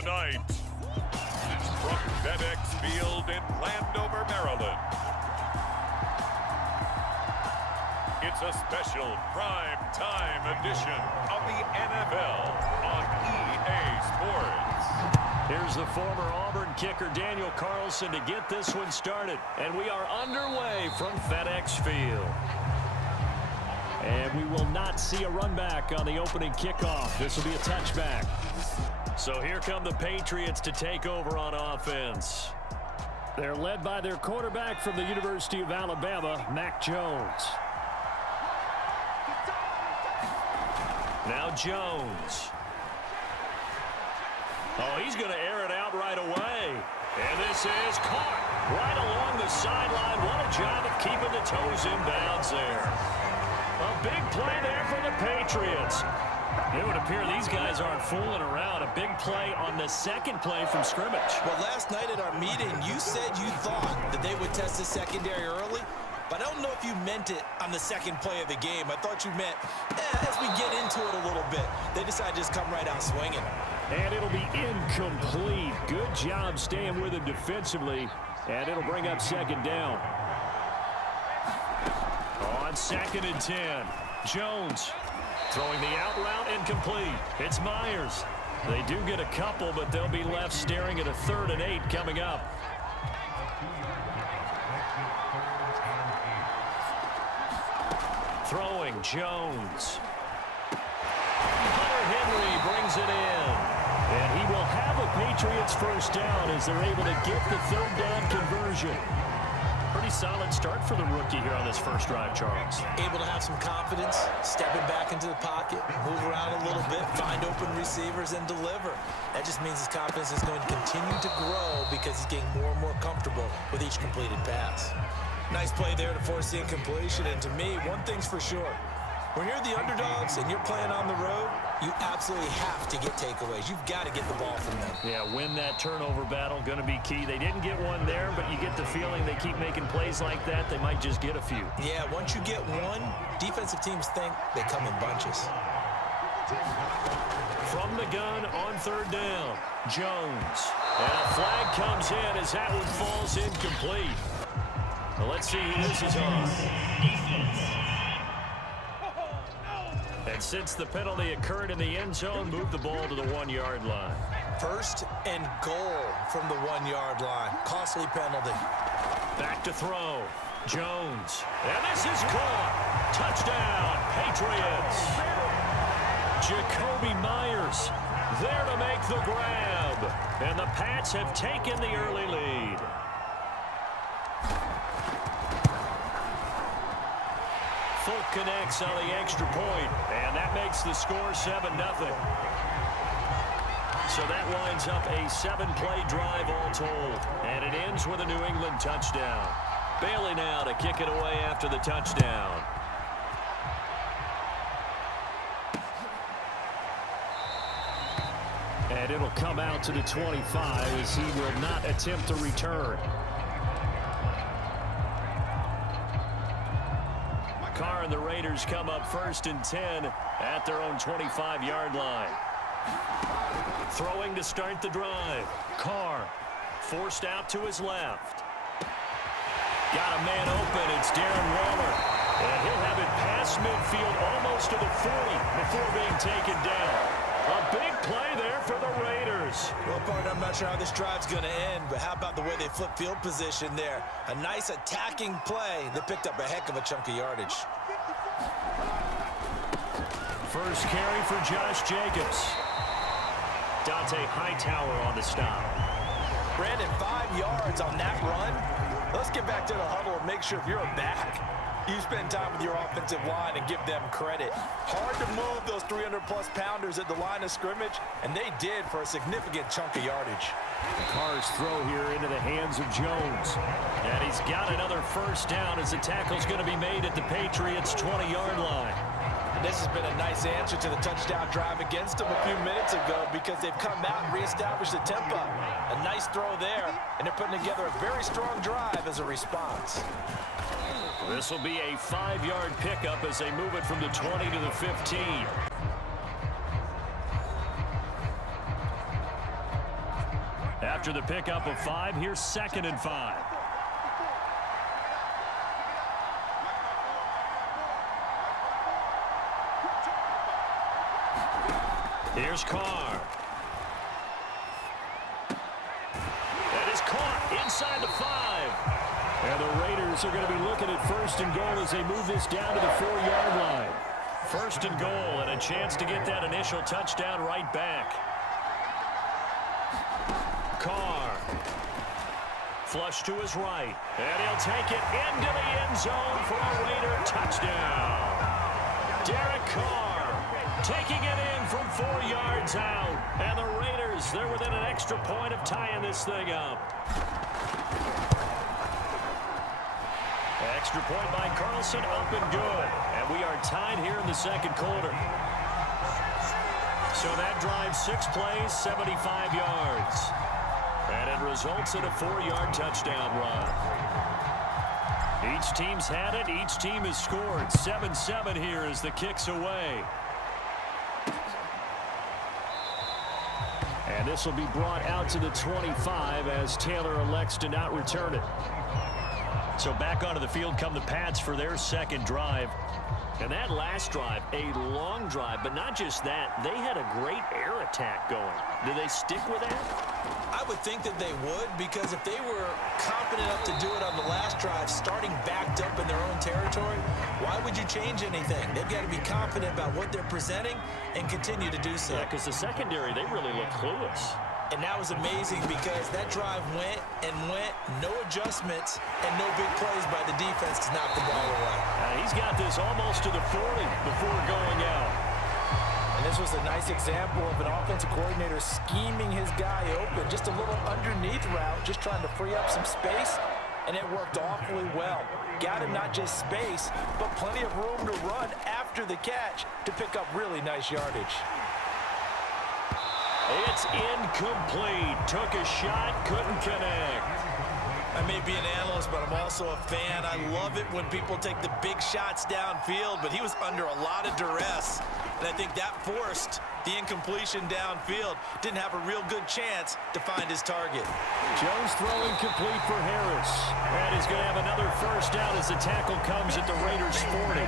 Tonight, from FedEx Field in Landover, Maryland, it's a special prime time edition of the NFL on EA Sports. Here's the former Auburn kicker Daniel Carlson to get this one started. And we are underway from FedEx Field. And we will not see a run back on the opening kickoff. This will be a touchback. So here come the Patriots to take over on offense. They're led by their quarterback from the University of Alabama, Mac Jones. Now Jones. Oh, he's going to air it out right away. And this is caught right along the sideline. What a job of keeping the toes in bounds there. A big play there for the Patriots. It would appear these guys aren't fooling around. A big play on the second play from scrimmage. Well, last night at our meeting, you said you thought that they would test the secondary early. But I don't know if you meant it on the second play of the game. I thought you meant, as we get into it a little bit, they decided to just come right out swinging. And it'll be incomplete. Good job staying with him defensively. And it'll bring up second down. On 2nd and 10, Jones throwing the out route incomplete. It's Myers. They do get a couple, but they'll be left staring at a 3rd and 8 coming up. Throwing Jones. Hunter Henry brings it in. And he will have a Patriots first down as they're able to get the 3rd down conversion. Pretty solid start for the rookie here on this first drive, Charles. Able to have some confidence, stepping back into the pocket, move around a little bit, find open receivers, and deliver. That just means his confidence is going to continue to grow because he's getting more and more comfortable with each completed pass. Nice play there to force the incompletion, and to me, one thing's for sure. When you're the underdogs and you're playing on the road, you absolutely have to get takeaways. You've got to get the ball from them. Yeah, win that turnover battle, going to be key. They didn't get one there, but you get the feeling they keep making plays like that, they might just get a few. Yeah, once you get one, defensive teams think they come in bunches. From the gun on 3rd down, Jones. And a flag comes in as that one falls incomplete. Well, let's see who this is on. And since the penalty occurred in the end zone, move the ball to the 1-yard line. 1st and goal from the 1-yard line. Costly penalty. Back to throw. Jones. And this is caught. Touchdown, Patriots. Jacoby Myers there to make the grab. And the Pats have taken the early lead. Folk connects on the extra point, and that makes the score 7-0. So that winds up a 7-play drive all told, and it ends with a New England touchdown. Bailey now to kick it away after the touchdown. And it'll come out to the 25 as he will not attempt to return. Carr and the Raiders come up 1st and 10 at their own 25-yard line. Throwing to start the drive. Carr forced out to his left. Got a man open. It's Darren Waller. And he'll have it past midfield almost to the 40 before being taken down. A big play there for the Raiders. Well, partner, I'm not sure how this drive's going to end, but how about the way they flip field position there? A nice attacking play that picked up a heck of a chunk of yardage. First carry for Josh Jacobs. Dante Hightower on the stop. Brandon, 5 yards on that run. Let's get back to the huddle and make sure if you're a back, you spend time with your offensive line and give them credit. Hard to move those 300-plus pounders at the line of scrimmage, and they did for a significant chunk of yardage. Carr's throw here into the hands of Jones. And he's got another first down as the tackle's going to be made at the Patriots' 20-yard line. This has been a nice answer to the touchdown drive against them a few minutes ago because they've come out and reestablished the tempo. A nice throw there, and they're putting together a very strong drive as a response. This will be a 5-yard pickup as they move it from the 20 to the 15. After the pickup of 5, here's 2nd and 5. Here's Carr. That is caught inside the 5. And the Raiders are going to be looking at 1st and goal as they move this down to the 4-yard line. 1st and goal and a chance to get that initial touchdown right back. Carr. Flush to his right. And he'll take it into the end zone for a Raider touchdown. Derek Carr taking it in from 4 yards out. And the Raiders, they're within an extra point of tying this thing up. Extra point by Carlson, up and good. And we are tied here in the 2nd quarter. So that drives 6 plays, 75 yards. And it results in a 4-yard touchdown run. Each team's had it. Each team has scored. 7-7 here as the kick's away. And this will be brought out to the 25 as Taylor elects to not return it. So back onto the field come the Pats for their 2nd drive. And that last drive, a long drive, but not just that. They had a great air attack going. Do they stick with that? I would think that they would, because if they were confident enough to do it on the last drive, starting backed up in their own territory, why would you change anything? They've got to be confident about what they're presenting and continue to do so. Yeah, because the secondary, they really look clueless. And that was amazing because that drive went and went, no adjustments, and no big plays by the defense to knock the ball away. He's got this almost to the 40 before going out. And this was a nice example of an offensive coordinator scheming his guy open. Just a little underneath route, just trying to free up some space, and it worked awfully well. Got him not just space, but plenty of room to run after the catch to pick up really nice yardage. It's incomplete. Took a shot, couldn't connect. I may be an analyst, but I'm also a fan. I love it when people take the big shots downfield, but he was under a lot of duress, and I think that forced the incompletion downfield. Didn't have a real good chance to find his target. Jones throwing complete for Harris. And he's going to have another 1st down as the tackle comes at the Raiders' 40.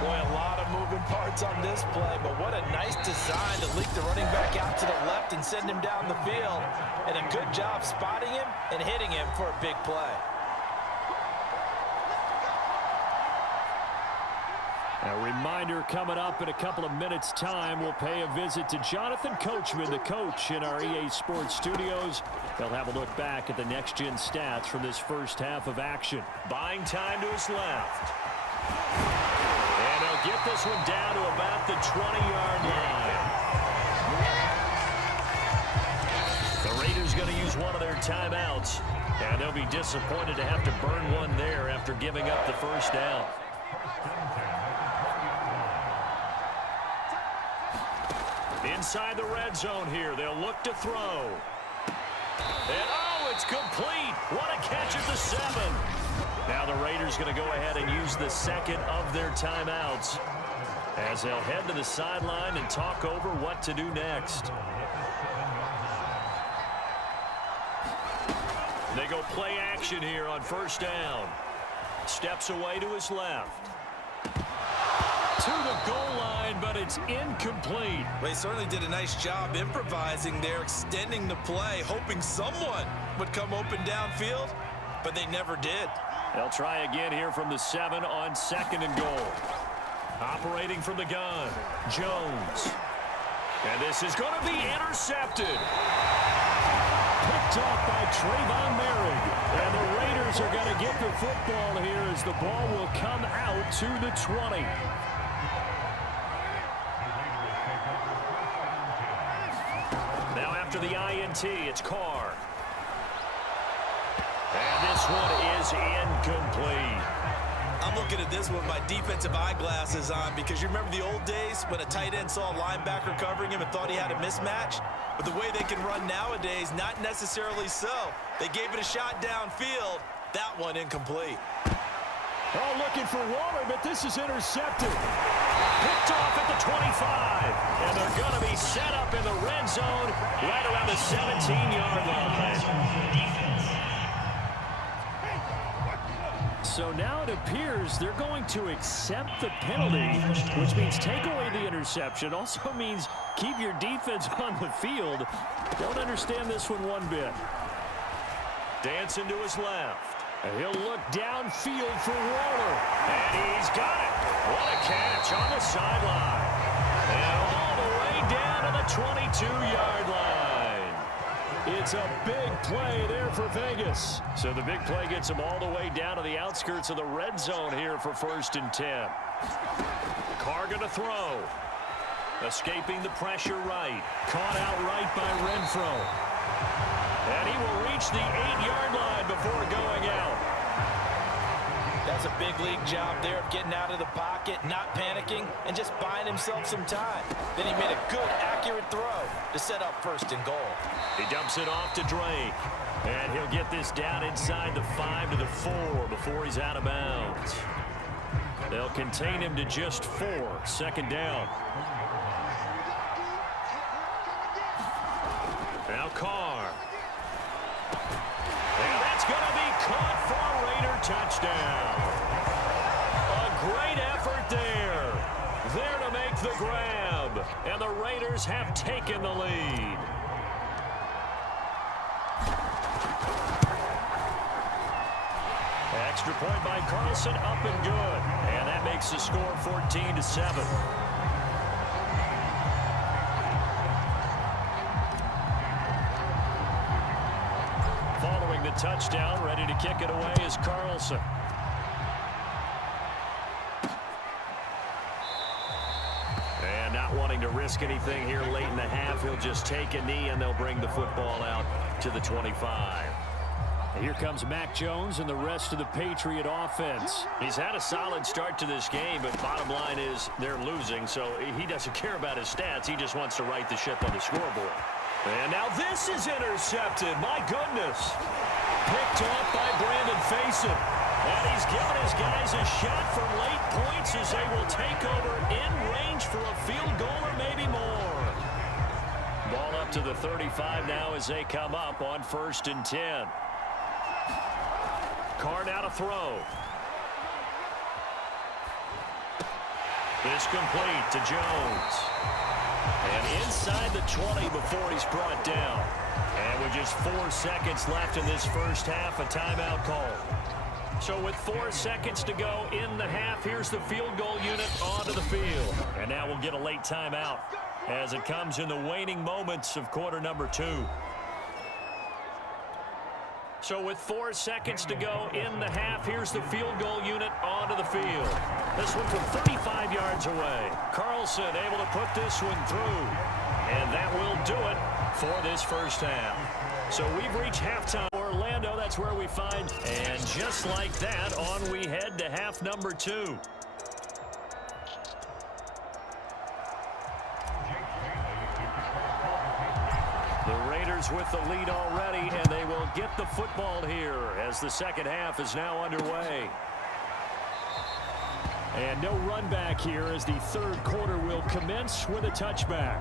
Boy, a lot of moving parts on this play, but what a nice design to leak the running back out to the left and send him down the field. And a good job spotting him and hitting him for a big play. A reminder coming up in a couple of minutes' time. We'll pay a visit to Jonathan Coachman, the coach in our EA Sports studios. They'll have a look back at the next-gen stats from this first half of action. Buying time to his left. And they'll get this one down to about the 20-yard line. The Raiders going to use one of their timeouts, and they'll be disappointed to have to burn one there after giving up the 1st down. Inside the red zone here, they'll look to throw. And oh, it's complete. What a catch at the 7. Now the Raiders going to go ahead and use the 2nd of their timeouts as they'll head to the sideline and talk over what to do next. They go play action here on 1st down. Steps away to his left. To the goal line, but it's incomplete. Well, he certainly did a nice job improvising there, extending the play, hoping someone would come open downfield, but they never did. They'll try again here from the 7 on 2nd and goal. Operating from the gun, Jones. And this is going to be intercepted. Picked off by Trayvon Merrick. And the Raiders are going to get the football here as the ball will come out to the 20. Now after the INT, it's Carr. And this one is incomplete. I'm looking at this with my defensive eyeglasses on because you remember the old days when a tight end saw a linebacker covering him and thought he had a mismatch? But the way they can run nowadays, not necessarily so. They gave it a shot downfield. That one incomplete. Oh, looking for Waller, but this is intercepted. Picked off at the 25. And they're going to be set up in the red zone right around the 17-yard line. So now it appears they're going to accept the penalty, which means take away the interception. Also means keep your defense on the field. Don't understand this one bit. Dancing to his left. And he'll look downfield for Waller. And he's got it. What a catch on the sideline. And all the way down to the 22-yard line. It's a big play there for Vegas. So the big play gets him all the way down to the outskirts of the red zone here for 1st and 10. Carr going to throw. Escaping the pressure right. Caught out right by Renfro. And he will reach the 8-yard line before going out. That's a big league job there of getting out of the pocket, not panicking, and just buying himself some time. Then he made a good, accurate throw to set up 1st and goal. He dumps it off to Drake. And he'll get this down inside the 5 to the 4 before he's out of bounds. They'll contain him to just 4. 2nd down. Now Carr. And that's going to be caught for a Raider touchdown. A great effort there. There to make the grab. And the Raiders have taken the lead. Extra point by Carlson, up and good. And that makes the score 14-7. Following the touchdown, ready to kick it away is Carlson. And not wanting to risk anything here late in the half, he'll just take a knee and they'll bring the football out to the 25. Here comes Mac Jones and the rest of the Patriot offense. He's had a solid start to this game, but bottom line is they're losing, so he doesn't care about his stats. He just wants to right the ship on the scoreboard. And now this is intercepted. My goodness. Picked off by Brandon Faison. And he's given his guys a shot for late points as they will take over in range for a field goal or maybe more. Ball up to the 35 now as they come up on 1st and 10. Carr now to throw. It's complete to Jones. And inside the 20 before he's brought down. And with just 4 seconds left in this first half, a timeout call. So with 4 seconds to go in the half, here's the field goal unit onto the field. And now we'll get a late timeout as it comes in the waning moments of quarter number 2. So with 4 seconds to go in the half, here's the field goal unit onto the field. This one from 35 yards away. Carlson able to put this one through. And that will do it for this first half. So we've reached halftime. Orlando, that's where we find. And just like that, on we head to half number 2. The Raiders with the lead already, and they will get the football here as the second half is now underway. And no run back here as the third quarter will commence with a touchback.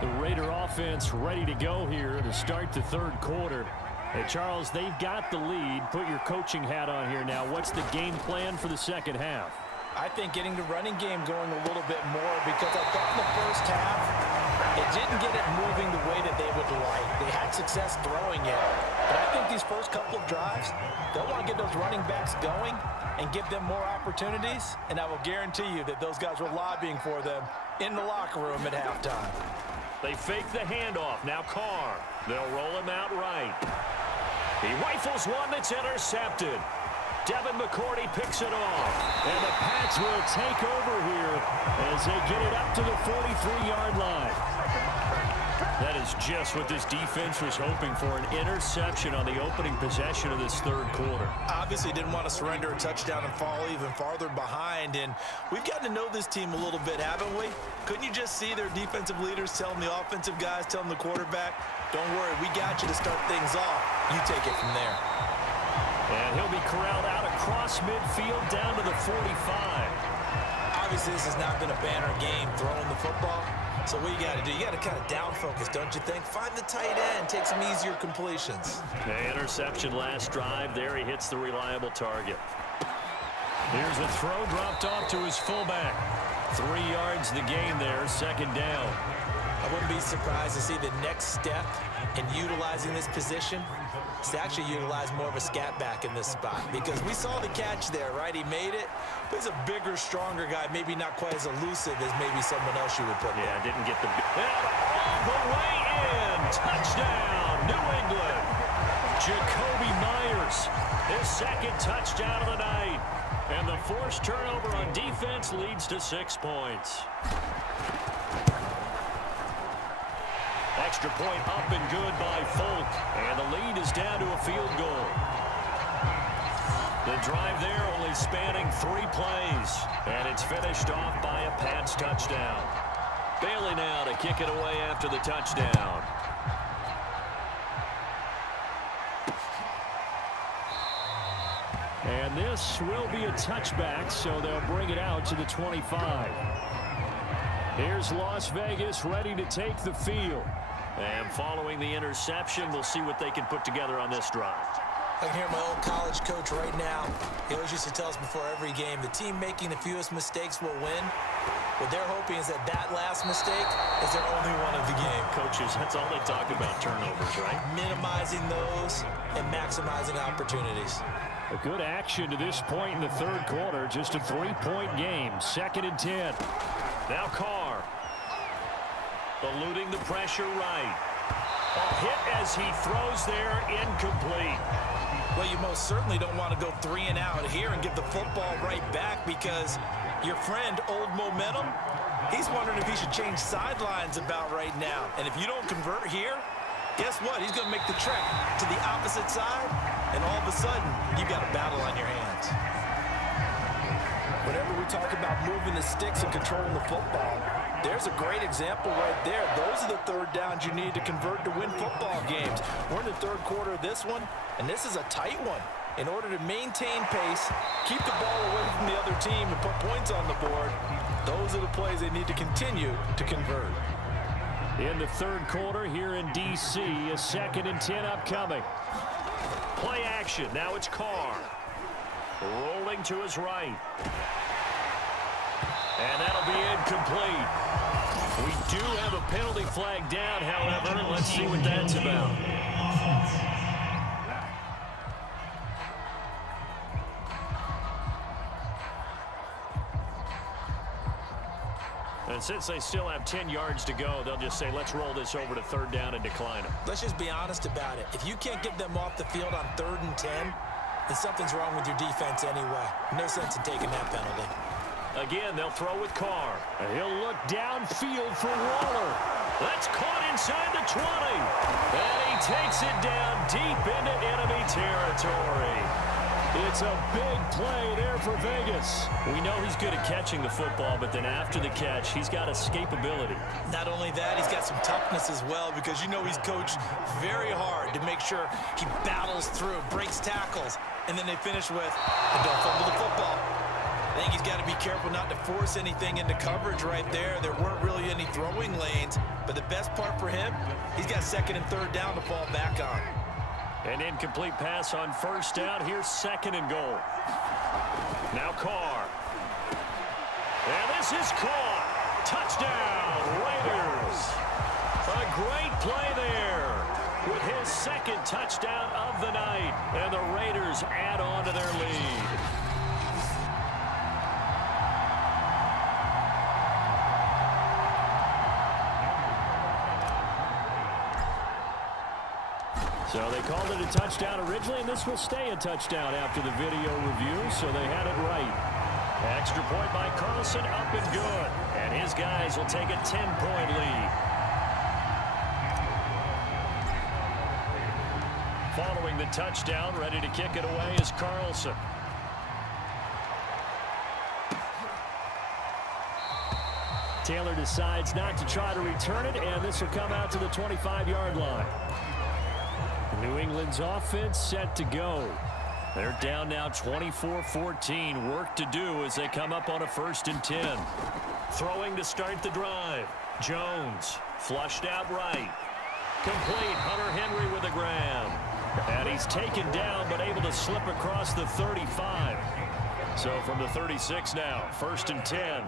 The Raider offense ready to go here to start the third quarter. Hey, Charles, they've got the lead. Put your coaching hat on here now. What's the game plan for the second half? I think getting the running game going a little bit more, because I thought in the first half, it didn't get it moving the way that they would like. They had success throwing it. But I think these first couple of drives, they'll want to get those running backs going and give them more opportunities. And I will guarantee you that those guys were lobbying for them in the locker room at halftime. They fake the handoff. Now Carr. They'll roll him out right. He rifles one that's intercepted. Devin McCourty picks it off. And the Pats will take over here as they get it up to the 43-yard line. That is just what this defense was hoping for, an interception on the opening possession of this third quarter. Obviously didn't want to surrender a touchdown and fall even farther behind, and we've gotten to know this team a little bit, haven't we? Couldn't you just see their defensive leaders telling the offensive guys, telling the quarterback, don't worry, we got you to start things off. You take it from there. And he'll be corralled out across midfield down to the 45. Obviously, this has not been a banner game throwing the football, So what you got to do, you got to kind of down focus, don't you think? Find the tight end, take some easier completions. The interception last drive. There he hits the reliable target. Here's a throw dropped off to his fullback. 3 yards the gain there, second down. I wouldn't be surprised to see the next step in utilizing this position is to actually utilize more of a scat back in this spot, because we saw the catch there, right? He made it, but he's a bigger, stronger guy, maybe not quite as elusive as maybe someone else you would put there. Yeah, didn't get the... all the way in! Touchdown, New England! Jacoby Myers, his second touchdown of the night. And the forced turnover on defense leads to 6 points. Extra point up and good by Folk. And the lead is down to a field goal. The drive there only spanning 3 plays. And it's finished off by a Pats touchdown. Bailey now to kick it away after the touchdown. And this will be a touchback, so they'll bring it out to the 25. Here's Las Vegas ready to take the field. And following the interception, we'll see what they can put together on this drive. I can hear my old college coach right now. He always used to tell us before every game, the team making the fewest mistakes will win. What they're hoping is that that last mistake is their only one of the game. Coaches, that's all they talk about, turnovers, right? Minimizing those and maximizing opportunities. A good action to this point in the third quarter. Just a 3-point game. 2nd and 10. Now Carr. Eluding the pressure right. A hit as he throws there, incomplete. Well, you most certainly don't want to go 3 and out here and give the football right back, because your friend, Old Momentum, he's wondering if he should change sidelines about right now. And if you don't convert here, guess what? He's going to make the trek to the opposite side, and all of a sudden, you've got a battle on your hands. Whenever we talk about moving the sticks and controlling the football, there's a great example right there. Those are the third downs you need to convert to win football games. We're in the third quarter of this one, and this is a tight one. In order to maintain pace, keep the ball away from the other team, and put points on the board, those are the plays they need to continue to convert. In the third quarter here in D.C., a 2nd and 10 upcoming. Play action. Now it's Carr. Rolling to his right. And that'll be incomplete. We do have a penalty flag down, however. Let's see what that's about. And since they still have 10 yards to go, they'll just say, let's roll this over to 3rd down and decline it. Let's just be honest about it. If you can't get them off the field on 3rd and 10, then something's wrong with your defense anyway. No sense in taking that penalty. Again, they'll throw with Carr. He'll look downfield for Waller. That's caught inside the 20. And he takes it down deep into enemy territory. It's a big play there for Vegas. We know he's good at catching the football, but then after the catch, he's got escapability. Not only that, he's got some toughness as well, because you know he's coached very hard to make sure he battles through, breaks tackles, and then they finish with, and don't fumble the football. I think he's got to be careful not to force anything into coverage right there. There weren't really any throwing lanes, but the best part for him, he's got 2nd and 3rd down to fall back on. An incomplete pass on 1st down. Here's 2nd and goal. Now Carr. And this is caught. Touchdown, Raiders. A great play there with his 2nd touchdown of the night. And the Raiders add on to their lead. So they called it a touchdown originally, and this will stay a touchdown after the video review, so they had it right. Extra point by Carlson, up and good. And his guys will take a 10-point lead. Following the touchdown, ready to kick it away is Carlson. Taylor decides not to try to return it, and this will come out to the 25-yard line. New England's offense set to go. They're down now 24-14. Work to do as they come up on a 1st and 10. Throwing to start the drive. Jones flushed out right. Complete. Hunter Henry with a grab. And he's taken down but able to slip across the 35. So from the 36 now, 1st and 10.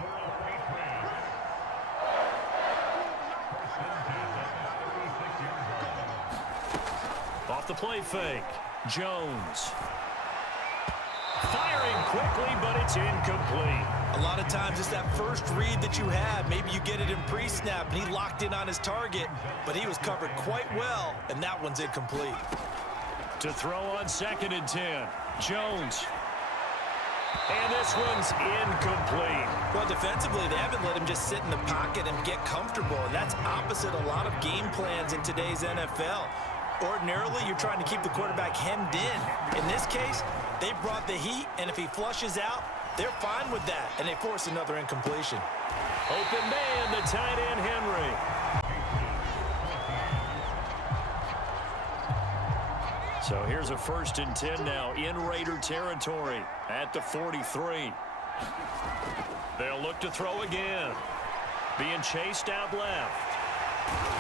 Off the play fake. Jones. Firing quickly, but it's incomplete. A lot of times it's that first read that you have. Maybe you get it in pre-snap, and he locked in on his target, but he was covered quite well, and that one's incomplete. To throw on 2nd and 10. Jones. And this one's incomplete. Well, defensively, they haven't let him just sit in the pocket and get comfortable, and that's opposite a lot of game plans in today's NFL. Ordinarily, you're trying to keep the quarterback hemmed in. In this case, they brought the heat, and if he flushes out, they're fine with that, and they force another incompletion. Open man, the tight end, Henry. So here's a 1st and 10 now in Raider territory at the 43. They'll look to throw again. Being chased out left.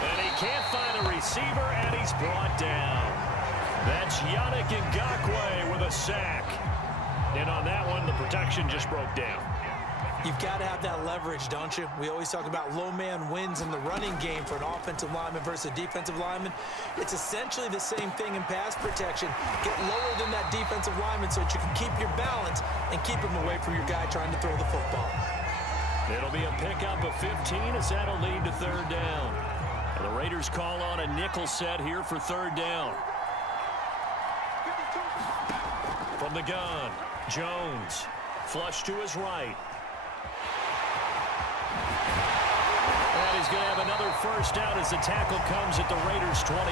And he can't find a receiver, and he's brought down. That's Yannick Ngakoue with a sack. And on that one, the protection just broke down. You've got to have that leverage, don't you? We always talk about low man wins in the running game for an offensive lineman versus a defensive lineman. It's essentially the same thing in pass protection. Get lower than that defensive lineman so that you can keep your balance and keep him away from your guy trying to throw the football. It'll be a pickup of 15 as that'll lead to 3rd down. And the Raiders call on a nickel set here for 3rd down. From the gun, Jones. Flush to his right. And he's going to have another 1st down as the tackle comes at the Raiders' 21.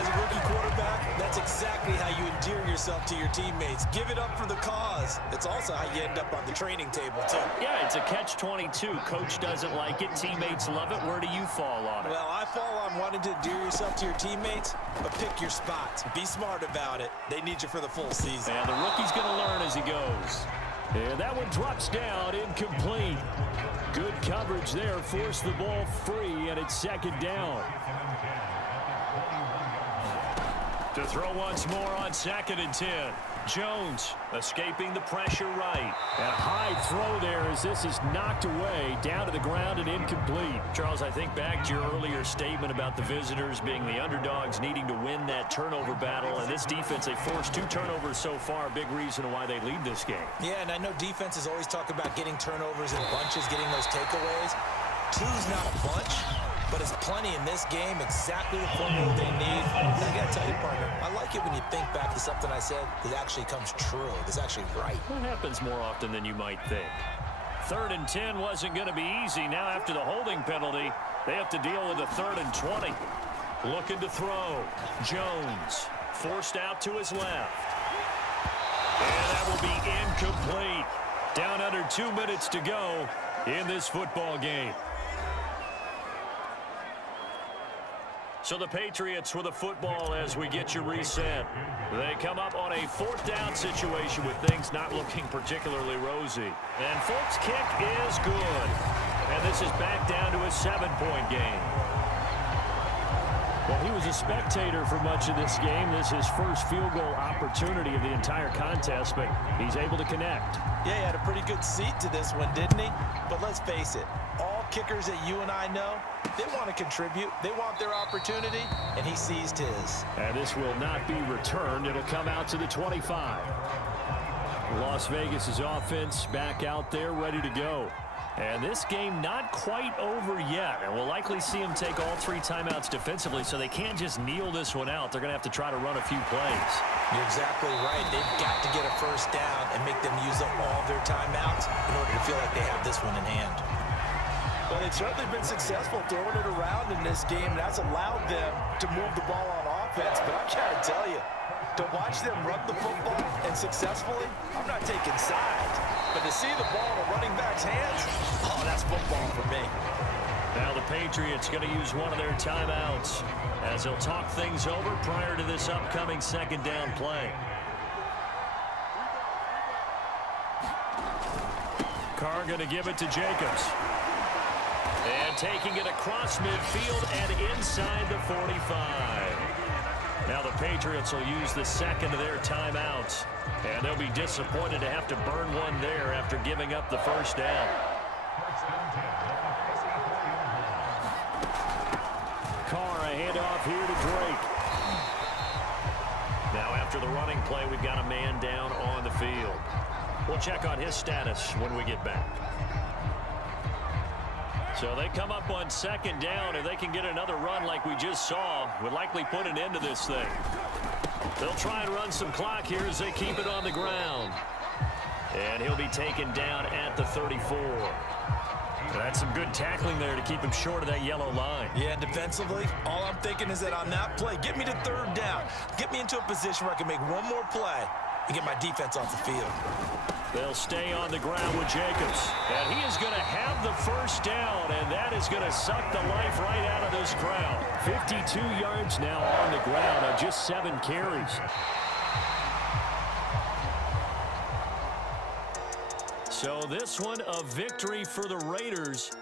As a rookie quarterback, that's exactly how you endear yourself to your teammates. Give it up for the cause. It's also how you end up on the training table, too. Yeah, it's a catch-22. Coach doesn't like it. Teammates love it. Where do you fall on it? Well, I fall on wanting to endear yourself to your teammates, but pick your spots. Be smart about it. They need you for the full season. And the rookie's going to learn as he goes. And that one drops down, incomplete. Good coverage there, forced the ball free, and it's 2nd down. To throw once more on 2nd and 10. Jones escaping the pressure right. And a high throw there as this is knocked away, down to the ground and incomplete. Charles, I think back to your earlier statement about the visitors being the underdogs needing to win that turnover battle. And this defense, they forced 2 turnovers so far. Big reason why they lead this game. Yeah, and I know defenses always talk about getting turnovers in bunches, getting those takeaways. 2's not a bunch, but it's plenty in this game, exactly the formula they need. And I got to tell you, partner, I like it when you think back to something I said that actually comes true, that's actually right. It happens more often than you might think. 3rd and 10 wasn't going to be easy. Now after the holding penalty, they have to deal with a 3rd and 20. Looking to throw. Jones forced out to his left. And that will be incomplete. Down under 2 minutes to go in this football game. So the Patriots with a football as we get you reset. They come up on a 4th down situation with things not looking particularly rosy. And Folk's kick is good. And this is back down to a 7-point game. Well, he was a spectator for much of this game. This is his first field goal opportunity of the entire contest, but he's able to connect. Yeah, he had a pretty good seat to this one, didn't he? But let's face it, all kickers that you and I know, they want to contribute. They want their opportunity, and he seized his. And this will not be returned. It'll come out to the 25. Las Vegas' offense back out there ready to go. And this game not quite over yet. And we'll likely see them take all 3 timeouts defensively, so they can't just kneel this one out. They're going to have to try to run a few plays. You're exactly right. They've got to get a 1st down and make them use up all of their timeouts in order to feel like they have this one in hand. Well, they've certainly been successful throwing it around in this game, and that's allowed them to move the ball on offense. But I got to tell you, to watch them run the football and successfully, I'm not taking sides. But to see the ball in a running back's hands, oh, that's football for me. Now the Patriots going to use one of their timeouts as they'll talk things over prior to this upcoming 2nd down play. Carr going to give it to Jacobs. And taking it across midfield and inside the 45. Now the Patriots will use the second of their timeouts. And they'll be disappointed to have to burn one there after giving up the first down. Carr, a handoff here to Drake. Now after the running play, we've got a man down on the field. We'll check on his status when we get back. So they come up on second down. If they can get another run like we just saw, would likely put an end to this thing. They'll try and run some clock here as they keep it on the ground. And he'll be taken down at the 34. That's some good tackling there to keep him short of that yellow line. Yeah, and defensively, all I'm thinking is that on that play, get me to third down. Get me into a position where I can make one more play and get my defense off the field. They'll stay on the ground with Jacobs. And he is going to have the first down, and that is going to suck the life right out of this crowd. 52 yards now on the ground on just 7 carries. So this one, a victory for the Raiders.